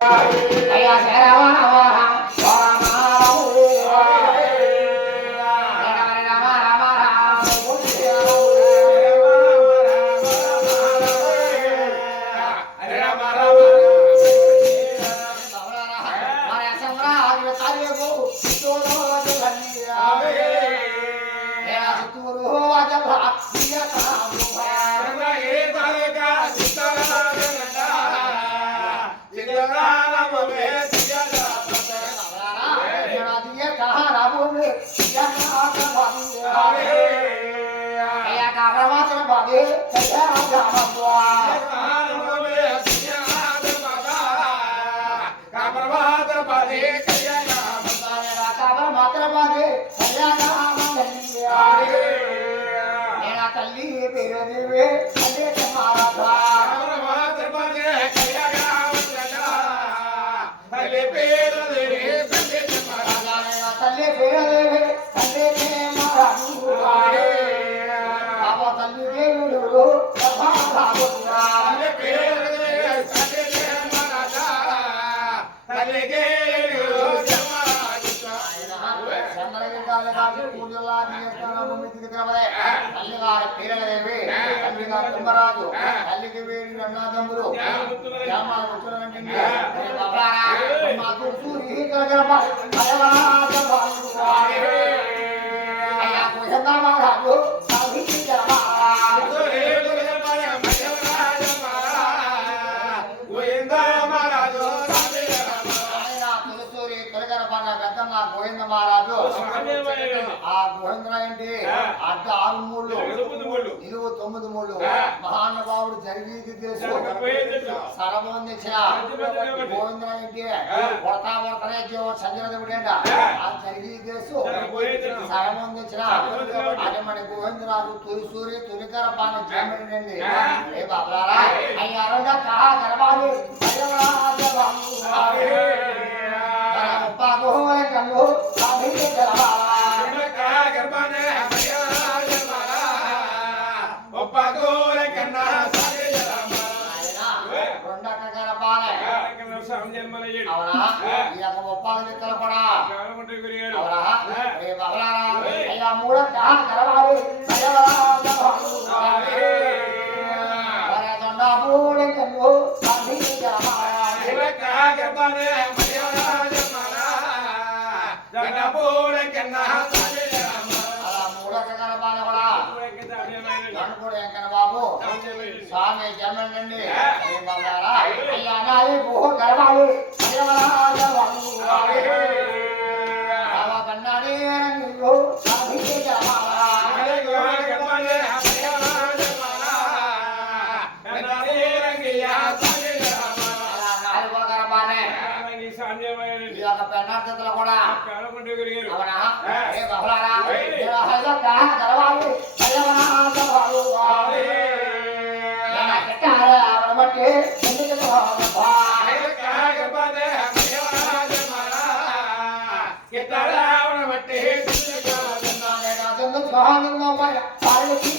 అయ్యా శరవణ తల్లి పేరు అంటే తల్లి అన్నాదమ్ములు గ్రామాల ముచ్చులంటే మా తులసూరి కలగరప అయ్యా కుశంగా మహారాజు నిలువు తొమ్మిది మూడు మహానుభావుడు జరిగేది తెలుసు. సరమొందించిన గోవిందర ఏంటి కొడతా కొడతనే జీవ సంజనదేవుడేంట. ఆ. జరిగేది తెలుసు. సరమొందించిన అది మన గోవిందరాజు తులసూరి తొలికర పాన జన్మడండి బాబులారా గర్భాలు. పాగోహం కన్ను ఈ యొక్క ఒప్పాలు అవునా? రే బహుళారా అయ్యా మూడ కన్ను బాబు. స్వామి జన్మండి. అయ్యా నాది భూ కూడా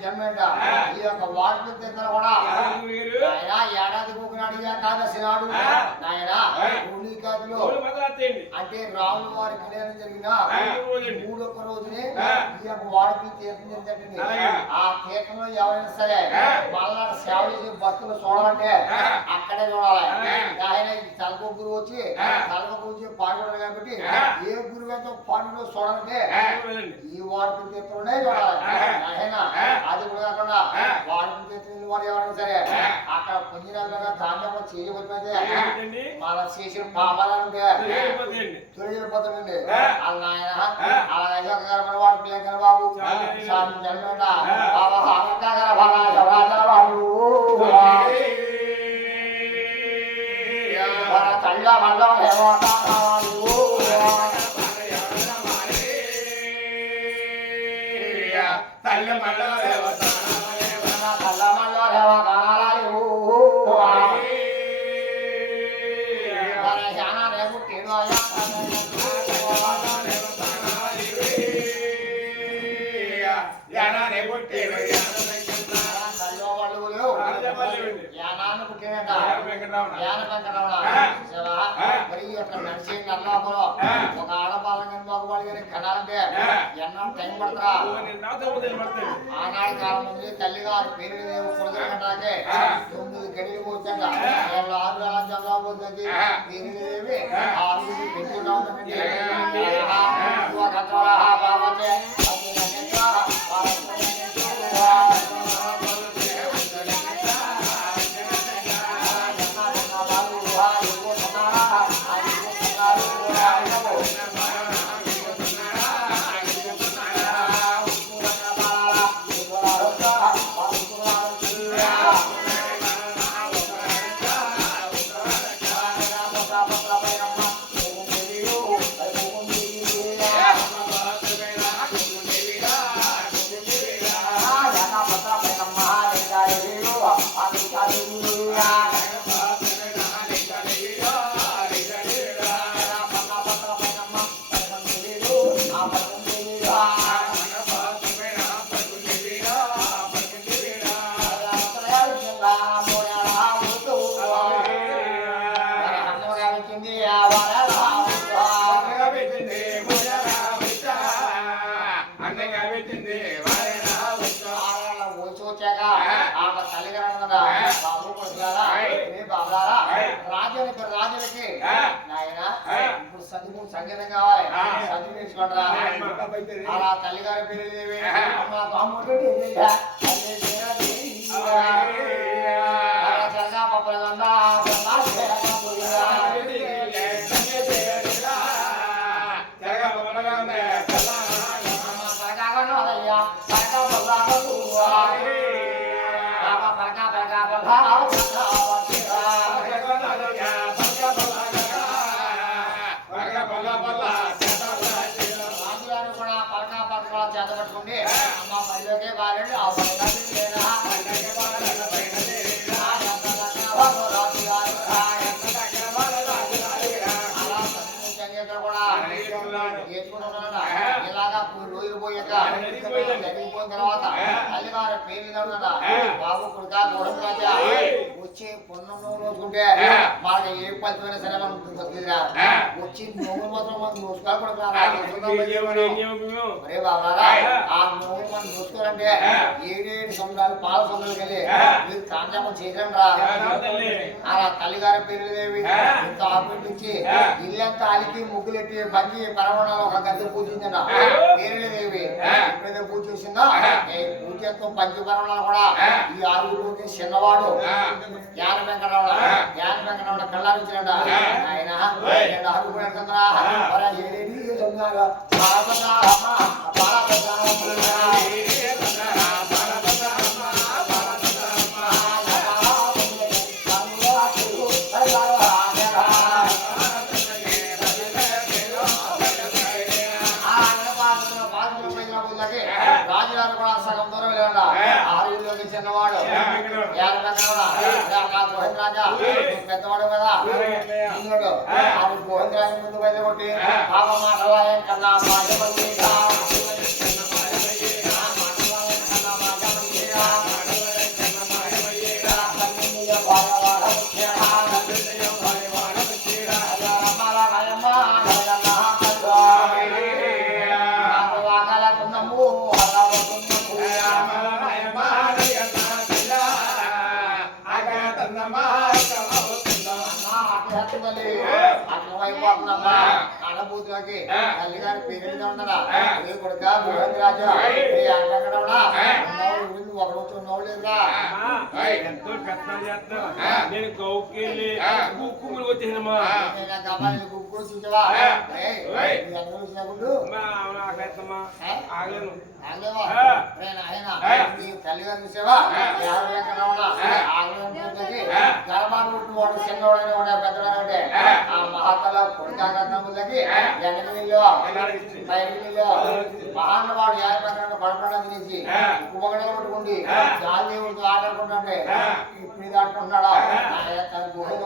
ఈ యొక్క వాడు పిల్లెంకర కూడా నాయన ఏడాది ఒకనాడు ఏకాదశి నాడు నాయన కూలీ కాదులో. అంటే రాముల వారి కళ్యాణం జరిగిన మూడు ఒక్క రోజునే ఈ యొక్క వాడికి తీర్థం జరిగిందండి. అలాగే. ఆ తీర్థంలో ఎవరైనా సరే మళ్ళా సేవ చేసి భక్తులు చూడాలంటే అక్కడే చూడాలి. ఆయన ఈ తలకొ గురువు వచ్చి తలకొ వచ్చి పాడుకుంటాడు కాబట్టి ఏ పాడులో చూడాలంటే ఈ వాడుకుని తీర్థంలోనే చూడాలి. ఆయన అది కూడా కాకుండా వాడుకుని వారు ఎవరైనా సరే అక్కడ పుణ్యరాజుగా ధాన్యం ఏంటండి? మన చేసిన పాపాలంటే నాయన అలా వాడు పిల్లలు బాబు. జన్మేట. బాబా తల్లి మండలం ఒక ఆడపాలన కానీ మగవాళ్ళు కానీ కనాలంటే ఎన్నో టైం పడతా నాతో మొదలు పడతాడు. ఆనాడు కాలం నుంచి తల్లి గారు పేరు కొడుకుంటే తొమ్మిది గడిలు పోతుంట కేవలం ఆరు వేల చంద్రబాబు పోతుంది పేరు దేవి ఆరు పెట్టుకుంటా ఉందండి రాజులకి రాజులకి నాయన ఇప్పుడు చదువు సంగీతం కావాలి చదువు నేర్చుకుంటారా అలా తల్లిగారి పేరు పప్పలందా 好好好。పోయాక జరిగిపోయిన తర్వాత తల్లిగారు పేర్లు బాబు కొడుక రాజా వచ్చి పొన్నంలో రోజుకుంటే మనకి ఏ పద్ధతి సరే మనం బతికిరా వచ్చి నవ్వులు మాత్రం మనం బాబారా ఆ. నవ్వులు మనం నోసుకోవాలంటే ఏడేడు సముద్రాలు పాల సముద్రాలకు వెళ్ళి మీరు కాంజామం రా. అలా తల్లిగారి పేర్లు దేవి ఇంత ఆపిల్ నుంచి ఇల్లంతా అలికి ముగ్గులెట్టి బంగి పరమణాలు ఒక గద్దె పూజించండి పేర్లు దేవి ఎప్పుడైతే పూజ చేసిందో ఏ పూజ పంచ పరమణాలు కూడా ఈ ఆరుగురికి చిన్నవాడు. జ్ఞాన వెంకటరమణ జ్ఞాన వెంకటరమణ కళ్ళారించినట ఆయన రెండు చిన్నవాడు. రాజా పెద్దవాడు. కదా ఆయన గోవింద రాజు ముందు బయట కొట్టి పాప మాటలాయ కన్నా మాటపల్లి అనుభూతిలోకి తల్లిగారి పేరు ఉండదా ఏ కొడుక? రాజు? ఒక రోజు నవ్వులేదురా ఎంతో కష్టాలు చేస్తావు ఆ. నేను గౌకెళ్ళి ఆ. కుక్కుములు వచ్చేసినమ్మా గబాలి కుక్కలు చూసావా? ఆగలేదమ్మా ఆ? ఆగలేను ఆగలేవా? నీ తల్లిగారు చూసావా. ఆగలేని పుట్టిన వాడు చిన్నవాడని ఉండే పెద్దవాడు ఆ. మహాతల కొడుకాకన్నములకి. పైకి నీళ్ళు మహాన్నవాడు యాభై ఆ. కుమ్మగడ కొట్టుకుండి ఆ. గాలి దేవుడితో ఆడుకుంటుంటే ఆ. ఇప్పుడు ఆడుకుంటున్నాడా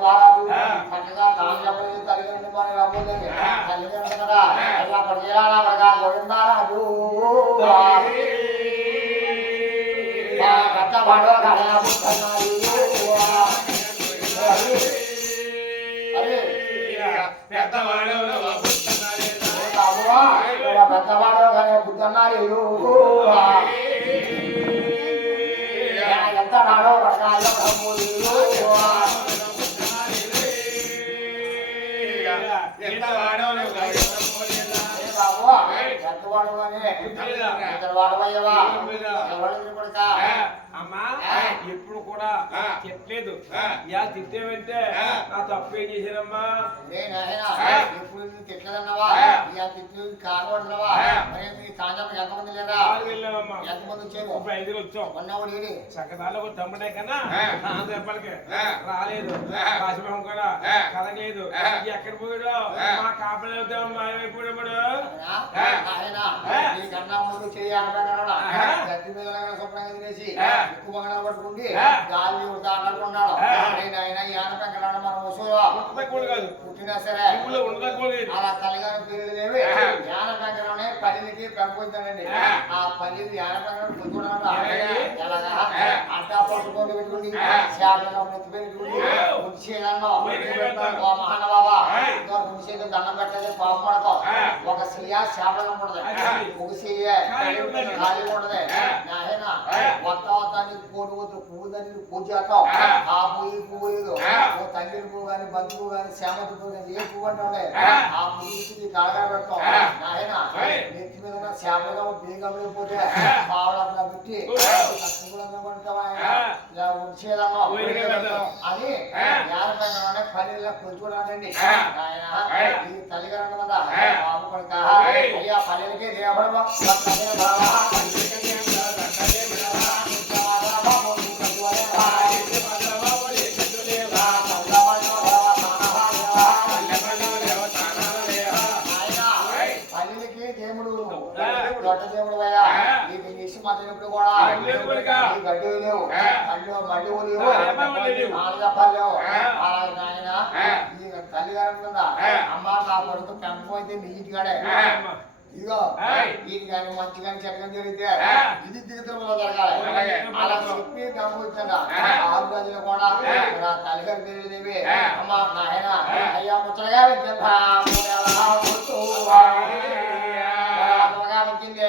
వారాలు ఆ. చక్కగా తాను చెప్పలేదు తల్లిదండ్రులు రాబోతుంది ఆ. తల్లిదండ్రులు కదా ఆ. అట్లా అక్కడ చేయాలా అక్కడ గోవిందారాజు మా కట్ట పాడవ కడగా పుట్టున్నాడు. అరే. పెద్దవాడు పెద్దవాడు కానీ పుట్టున్నాడు. అమ్మా. ఎప్పుడు కూడా. చెప్పలేదు. యా తిట్టేవంటే. నా తప్పు ఏం చేశానమ్మా. ఎప్పుడు. ఇక తిట్లు కాకూడదన్నావా ఆ. మరి మీ తాజాపు ఎంతమంది లేరా ఎంతమంది వచ్చారు ఐదుగురు వచ్చాం మొన్నవాడు ఏడి చక్కదాలో తమ్ముడే కన్నా. చెప్పలకి. రాలేదు. కాశీమహం కూడా ఆ. ఎక్కడ పోయాడు. మా కాపలు అవుతాం మాయమైపోయాడు అవునా? ఆ. నాయనా, ఆ. నీకన్నా ముందు చేయాలన్నాడా. గట్టి మీద శుభ్రంగా తినేసి. ఎక్కువ బంగాళా పట్టుకుండి. గాలి అన్నట్టున్నాడు ఆ. ఆయన ఈ ఆనపెంకరాడు మనం కాదు పుట్టినా సరే అలా తల్లిగారి పేరు లేవి ఆ. యాన పెంకరనే పెంపుతానండి ఆ. ఎలాగా? ఎలాగా ఆ. అట్టా పట్టుకొని పెట్టుకుని. ఓ దండం పెట్టలేదు పాపం పడకో ఆ. ఒక సియ్య చేపలుగా ఉండదు. ఒక ఖాళీ ఉండదు. నాయన. కొత్త నీకు కోడి కూతురు పువ్వు దాన్ని పూజ చేస్తావు ఆ. పువ్వు పువ్వు లేదు. ఓ తంగిడి పువ్వు కానీ బంతి పువ్వు కానీ శామంతి పువ్వు కానీ ఏ పువ్వు అంటే ఆ. పువ్వుకి కాగా పెడతాం. నాయన. నెత్తి మీద చేపలుగా బీగం లేకపోతే ఆ. పావులంగా పెట్టి. అని ఆ. యానపైన పల్లెల్లో ఆ. ఆయన. ఈ తల్లిగారు. బాబు కొడుక. అయ్యా పల్లెలకి దేవుడు ఆ. అమ్మ నా కొడుకు పెంపకం అయితే నీటిగాడే ఆ. ఇదిగో. ఇది కానీ మంచి కానీ కానీ జరిగితే. ఇది దిగుతులో జరగాలి. అలా చెప్పి గమనించండి. ఆరు రోజులు కూడా. నా తల్లిగారు తెలియదేవి. అమ్మ నాయన. అయ్యా విద్యుత్ వచ్చింది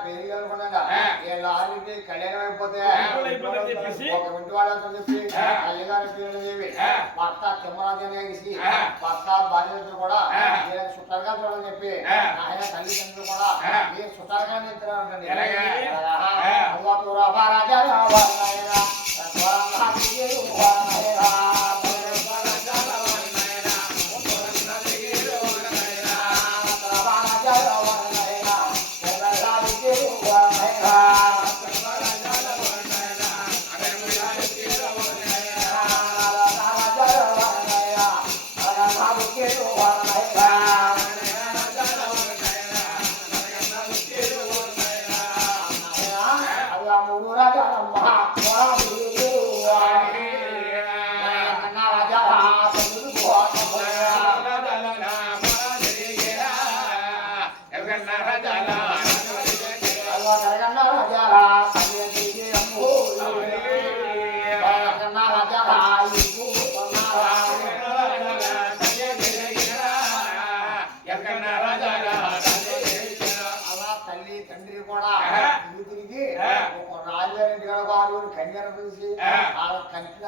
పెళ్ళి అనుకున్నాగా కళ్యాణం అయిపోతే అయిపోతుందని చెప్పేసి ఒక ఇంటి వాళ్ళతో చెప్పి భర్త తిమ్మరాజు అనేసి భర్త కూడా వీళ్ళకి చుట్టాలుగా చూడని చెప్పి ఆయన తల్లిదండ్రులు కూడా రాజా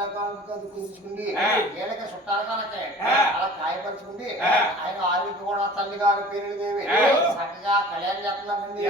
కుదుర్చుకుంది ఆ. వీళ్ళకి చుట్టాలు కనుక. అలా కాయపరుచుకుంది ఆ. ఆయన ఆవికి కూడా తల్లి గారు పేరు దేవి. చక్కగా కళ్యాణం చేస్తున్నారండి.